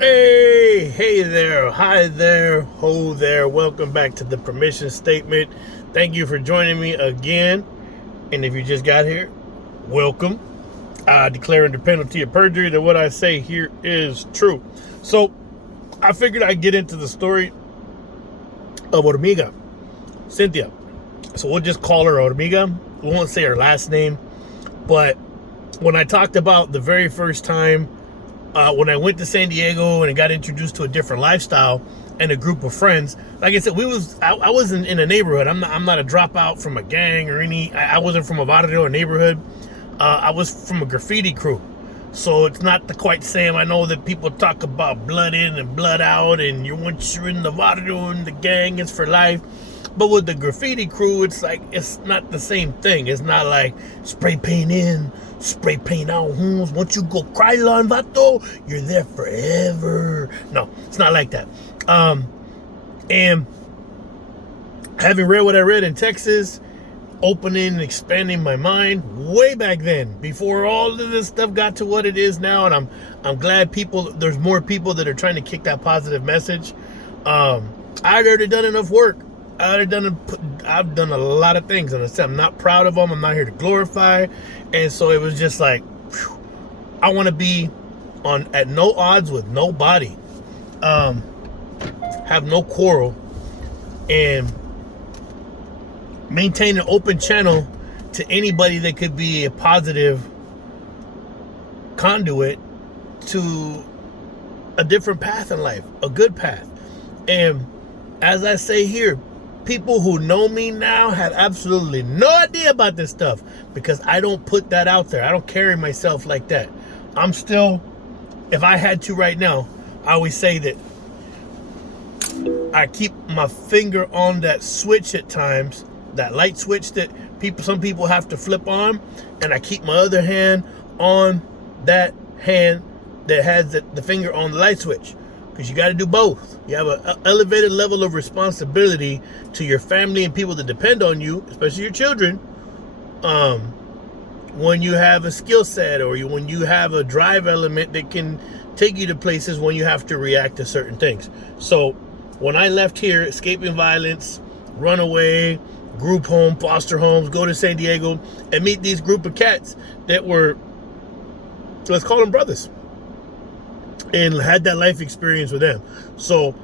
Hey there, hi there, ho there. Welcome back to the permission statement. Thank you for joining me again. And if you just got here, welcome. I declare under penalty of perjury that what I say here is true. So I figured I'd get into the story of Hormiga, Cynthia. So we'll just call her Hormiga. We won't say her last name. But when I talked about the very first time when I went to San Diego and I got introduced to a different lifestyle and a group of friends, like I said, I wasn't in a neighborhood. I'm not a dropout from a gang or I wasn't from a barrio or neighborhood. I was from a graffiti crew. So it's not quite the same. I know that people talk about blood in and blood out, and once you're in the barrio and the gang, it's for life. But with the graffiti crew, it's not the same thing. It's not like spray paint in, spray paint out. Once you go Krylon, vato, you're there forever. No, it's not like that. And having read what I read in Texas, opening and expanding my mind way back then, before all of this stuff got to what it is now, and I'm glad there's more people that are trying to kick that positive message. I'd already done enough work. I've done a lot of things, and I said I'm not proud of them. I'm not here to glorify, and so it was just like, whew, I want to be at no odds with nobody, have no quarrel, and maintain an open channel to anybody that could be a positive conduit to a different path in life, a good path. And as I say here, people who know me now have absolutely no idea about this stuff because I don't put that out there. I don't carry myself like that. I'm still, if I had to right now, I always say that I keep my finger on that switch at times, that light switch that some people have to flip on, and I keep my other hand on that hand that has the finger on the light switch. Because you got to do both. You have an elevated level of responsibility to your family and people that depend on you, especially your children, when you have a skill set or when you have a drive element that can take you to places when you have to react to certain things. So when I left here, escaping violence, run away, group home, foster homes, go to San Diego, and meet these group of cats that were, let's call them brothers, and had that life experience with them. So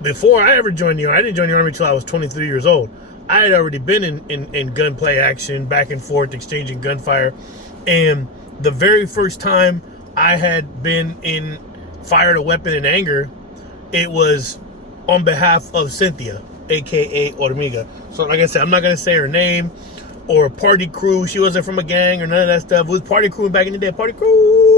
before I ever joined the Army, I didn't join the Army until I was 23 years old. I had already been in gunplay action, back and forth, exchanging gunfire. And the very first time I had fired a weapon in anger, it was on behalf of Cynthia, aka Hormiga. So like I said, I'm not gonna say her name or a party crew. She wasn't from a gang or none of that stuff. It was party crew back in the day. Party crew.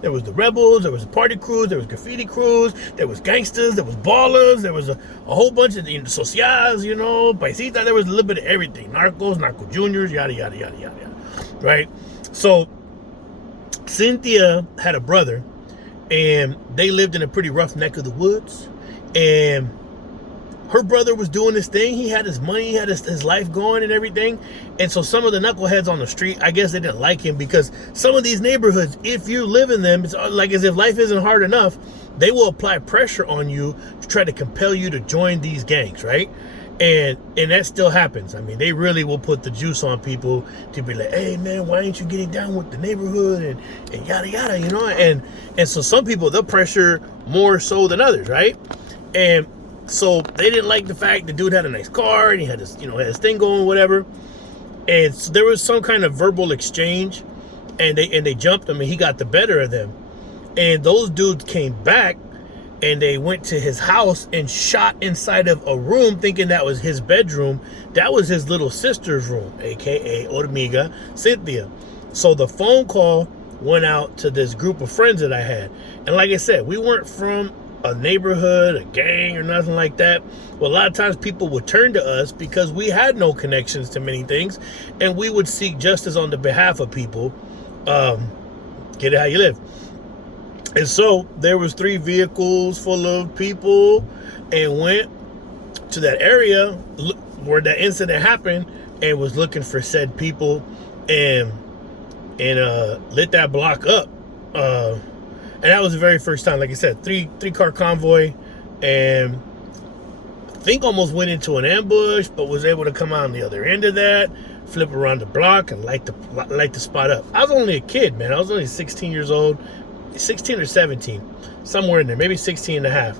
There was the rebels. There was the party crews. There was graffiti crews. There was gangsters. There was ballers. There was a whole bunch of socials, paisita. There was a little bit of everything. Narcos, narco juniors, yada, yada, yada, yada, yada. Right? So Cynthia had a brother, and they lived in a pretty rough neck of the woods. And her brother was doing this thing. He had his money, he had his life going and everything. And so some of the knuckleheads on the street, I guess they didn't like him because some of these neighborhoods, if you live in them, it's like as if life isn't hard enough, they will apply pressure on you to try to compel you to join these gangs, right? And that still happens. I mean, they really will put the juice on people to be like, hey man, why ain't you getting down with the neighborhood and yada yada, And so some people, they'll pressure more so than others, right? And so they didn't like the fact the dude had a nice car and he had his thing going, whatever. And so there was some kind of verbal exchange, and they jumped him, and he got the better of them. And those dudes came back, and they went to his house and shot inside of a room, thinking that was his bedroom. That was his little sister's room, aka Hormiga, Cynthia. So the phone call went out to this group of friends that I had, and like I said, we weren't from a neighborhood, a gang, or nothing like that. Well, a lot of times people would turn to us because we had no connections to many things, and we would seek justice on the behalf of people. Get it how you live. And so there was 3 vehicles full of people, and went to that area where that incident happened and was looking for said people and lit that block up. And that was the very first time. Like I said, three car convoy, and I think almost went into an ambush, but was able to come out on the other end of that, flip around the block, and light the spot up. I was only a kid, man. I was only 16 years old, 16 or 17, somewhere in there, maybe 16 and a half.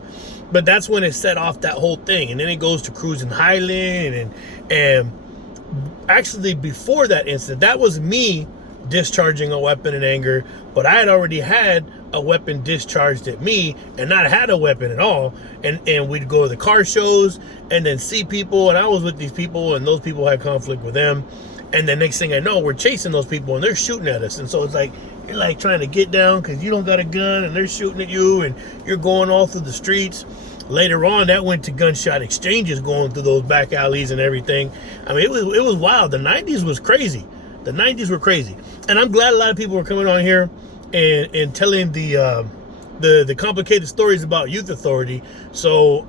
But that's when it set off that whole thing. And then it goes to Cruising Highland. And actually, before that incident, that was me discharging a weapon in anger. But I had already had a weapon discharged at me and not had a weapon at all. And we'd go to the car shows and then see people. And I was with these people, and those people had conflict with them. And the next thing I know, we're chasing those people, and they're shooting at us. And so it's like, you're like trying to get down because you don't got a gun, and they're shooting at you, and you're going all through the streets. Later on, that went to gunshot exchanges going through those back alleys and everything. I mean, it was wild. The 90s was crazy. The 90s were crazy. And I'm glad a lot of people were coming on here and telling the complicated stories about Youth Authority. So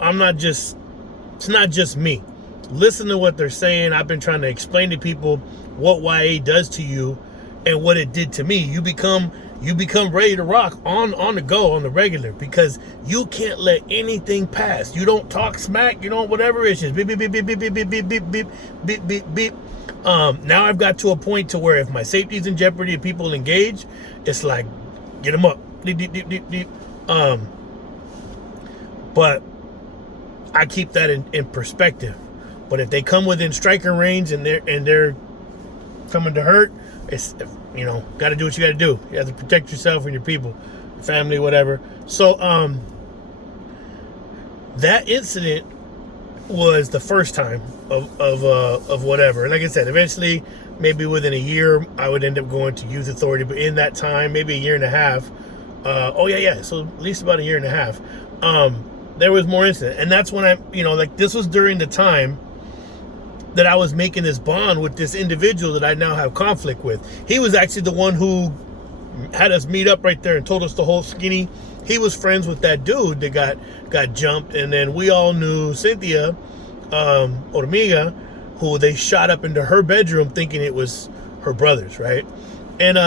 it's not just me. Listen to what they're saying. I've been trying to explain to people what YA does to you and what it did to me. You become ready to rock on the go, on the regular, because you can't let anything pass. You don't talk smack, you don't whatever. It's just beep beep beep beep beep beep beep beep beep beep beep beep. Now I've got to a point to where if my safety's in jeopardy and people engage, it's like, get them up, deep deep deep deep deep. But I keep that in perspective. But if they come within striking range and they're coming to hurt, it's, got to do what you got to do. You have to protect yourself and your people, your family, whatever. So that incident was the first time of whatever. And like I said, eventually, maybe within a year, I would end up going to Youth Authority. But in that time, maybe a year and a half. So at least about a year and a half. There was more incident, and that's when this was during the time that I was making this bond with this individual that I now have conflict with. He was actually the one who had us meet up right there and told us the whole skinny. He was friends with that dude that got jumped, and then we all knew Cynthia Hormiga, who they shot up into her bedroom thinking it was her brother's, right? And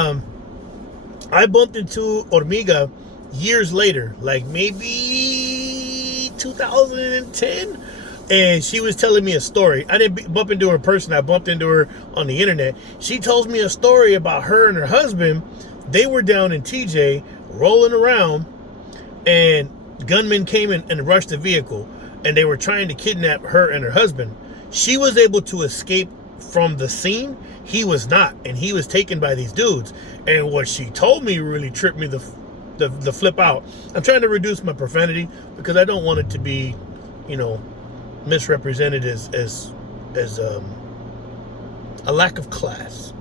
I bumped into Hormiga years later, like maybe 2010. And she was telling me a story. I didn't bump into her in person. I bumped into her on the internet. She tells me a story about her and her husband. They were down in TJ rolling around, and gunmen came in and rushed the vehicle, and they were trying to kidnap her and her husband. She was able to escape from the scene. He was not, and he was taken by these dudes. And what she told me really tripped me the flip out. I'm trying to reduce my profanity because I don't want it to be, misrepresented as a lack of class.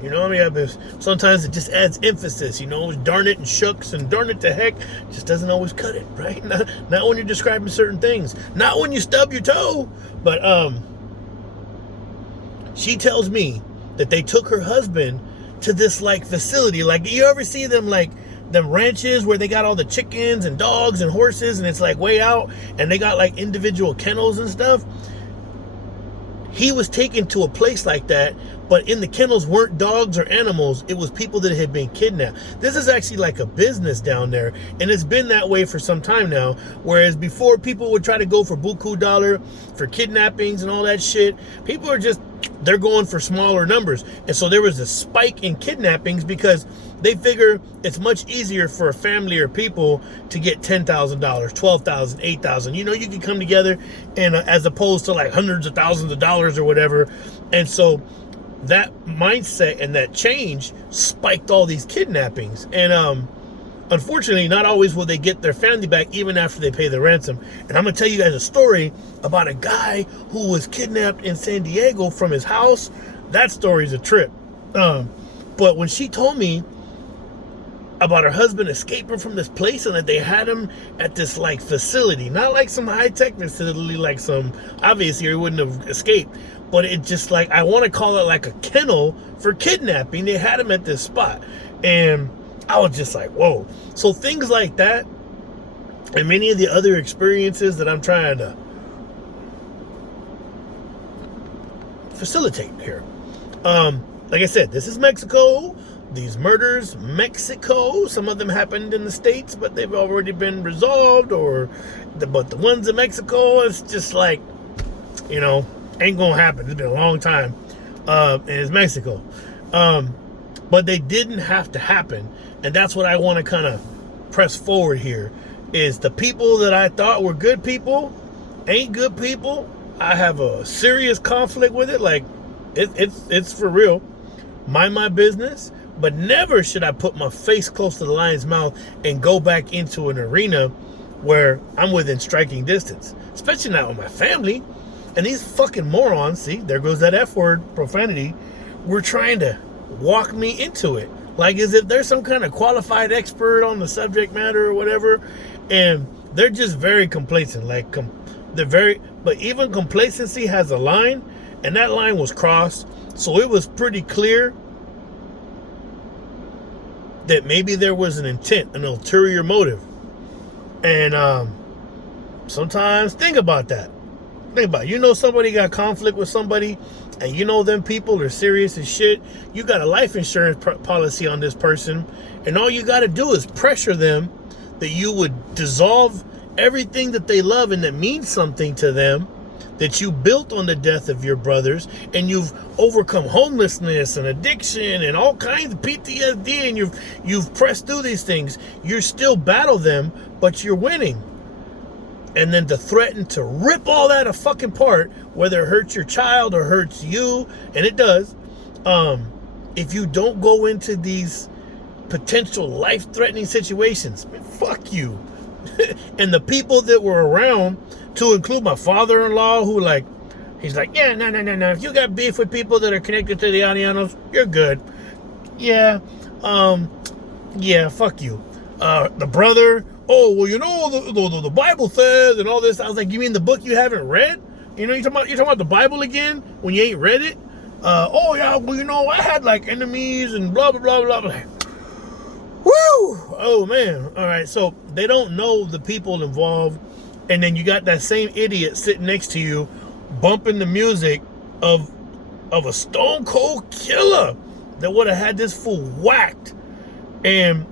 Sometimes it just adds emphasis, darn it and shucks and darn it to heck just doesn't always cut it, right? Not when you're describing certain things, not when you stub your toe. But she tells me that they took her husband to this facility. Like, you ever see them them ranches where they got all the chickens and dogs and horses, and it's way out, and they got individual kennels and stuff? He was taken to a place like that, but in the kennels weren't dogs or animals. It was people that had been kidnapped. This is actually a business down there, and it's been that way for some time now. Whereas before, people would try to go for buku dollar for kidnappings and all that shit. People are they're going for smaller numbers. And so there was a spike in kidnappings because they figure it's much easier for a family or people to get $10,000, $12,000, $8,000. You can come together, and as opposed to hundreds of thousands of dollars or whatever. And so that mindset and that change spiked all these kidnappings. And unfortunately, not always will they get their family back even after they pay the ransom. And I'm going to tell you guys a story about a guy who was kidnapped in San Diego from his house. That story's a trip. But when she told me about her husband escaping from this place and that they had him at this facility, not some high-tech facility, some, obviously he wouldn't have escaped, but it just I want to call it a kennel for kidnapping. They had him at this spot, and I was just whoa. So things like that, and many of the other experiences that I'm trying to facilitate here. Like I said, this is Mexico. these murders. Mexico, some of them happened in the States, but they've already been resolved, but the ones in Mexico, it's just like, ain't gonna happen. It's been a long time, and it's Mexico. But they didn't have to happen, and that's what I want to kind of press forward here, is the people that I thought were good people ain't good people. I have a serious conflict with it. Like, it's for real. Mind my business, but never should I put my face close to the lion's mouth and go back into an arena where I'm within striking distance, especially not with my family. And these fucking morons, see, there goes that F word, profanity, we're trying to walk me into it. Like as if they're some kind of qualified expert on the subject matter or whatever. And they're just very complacent. Like, but even complacency has a line, and that line was crossed. So it was pretty clear that maybe there was an intent, an ulterior motive. And sometimes think about that. Think about it. Somebody got conflict with somebody, and them people are serious as shit. You got a life insurance policy on this person, and all you got to do is pressure them that you would dissolve everything that they love and that means something to them, that you built on the death of your brothers, and you've overcome homelessness and addiction and all kinds of PTSD, and you've pressed through these things. You still battle them, but you're winning. And then to threaten to rip all that a fucking part, whether it hurts your child or hurts you, and it does, if you don't go into these potential life-threatening situations, man, fuck you. And the people that were around, to include my father-in-law, who he's like, yeah, no. If you got beef with people that are connected to the Arianos, you're good. Yeah, fuck you. The brother, oh, well, the Bible says, and all this. I was like, you mean the book you haven't read? You're talking about the Bible again when you ain't read it? Oh yeah, well, I had enemies and blah blah blah blah. Woo! Oh man! All right, so they don't know the people involved, and then you got that same idiot sitting next to you, bumping the music of a stone cold killer that would have had this fool whacked. And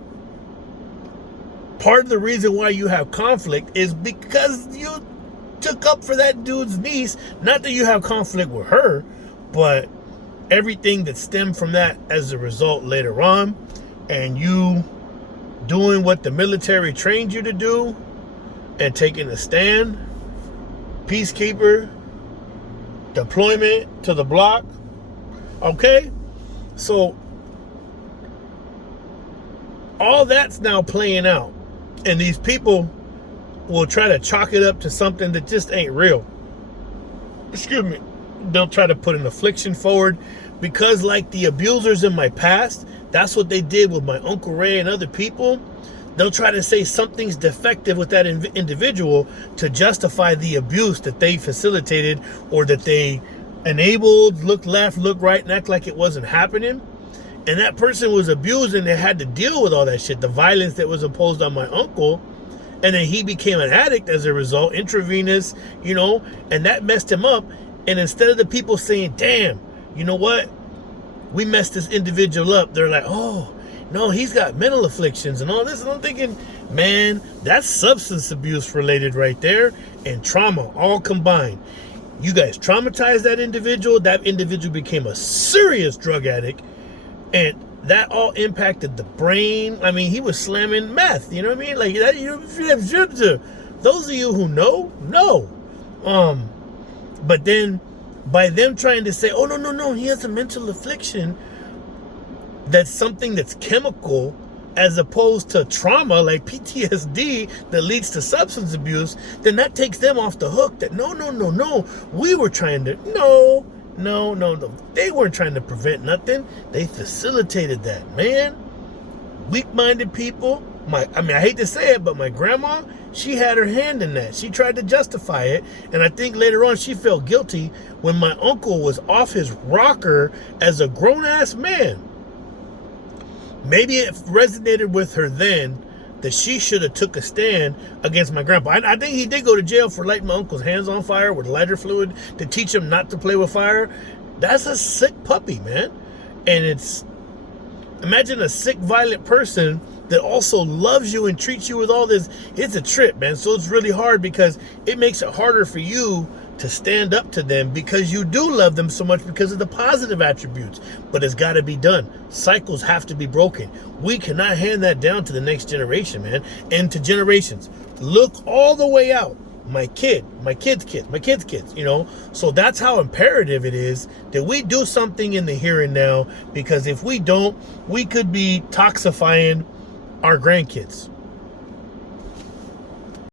part of the reason why you have conflict is because you took up for that dude's niece. Not that you have conflict with her, but everything that stemmed from that as a result later on, and you doing what the military trained you to do and taking a stand, peacekeeper, deployment to the block. Okay? So all that's now playing out, and these people will try to chalk it up to something that just ain't real. Excuse me. They'll try to put an affliction forward because, like the abusers in my past, that's what they did with my Uncle Ray and other people. They'll try to say something's defective with that individual to justify the abuse that they facilitated or that they enabled, look left, look right, and act like it wasn't happening. And that person was abused, and they had to deal with all that shit, the violence that was imposed on my uncle. And then he became an addict as a result, intravenous, and that messed him up. And instead of the people saying, damn, you know what? We messed this individual up. They're like, oh, no, he's got mental afflictions and all this. And I'm thinking, man, that's substance abuse related right there, and trauma all combined. You guys traumatized that individual. That individual became a serious drug addict, and that all impacted the brain. I mean, he was slamming meth. You know what I mean? Like that. Those of you who know. But then, by them trying to say, oh, no, he has a mental affliction, that's something that's chemical as opposed to trauma like PTSD that leads to substance abuse, then that takes them off the hook that no, we were trying to, no, they weren't trying to prevent nothing. They facilitated that, man. Weak-minded people. I hate to say it, but my grandma, she had her hand in that. She tried to justify it, and I think later on she felt guilty when my uncle was off his rocker as a grown-ass man. Maybe it resonated with her then that she should have took a stand against my grandpa. I think he did go to jail for lighting my uncle's hands on fire with lighter fluid to teach him not to play with fire. That's a sick puppy, man. And Imagine a sick, violent person that also loves you and treats you with all this. It's a trip, man. So it's really hard because it makes it harder for you to stand up to them because you do love them so much because of the positive attributes. But it's got to be done. Cycles have to be broken. We cannot hand that down to the next generation, man, and to generations. Look all the way out. My kid, my kid's kids, my kid's kids, you know? So that's how imperative it is that we do something in the here and now, because if we don't, we could be toxifying our grandkids.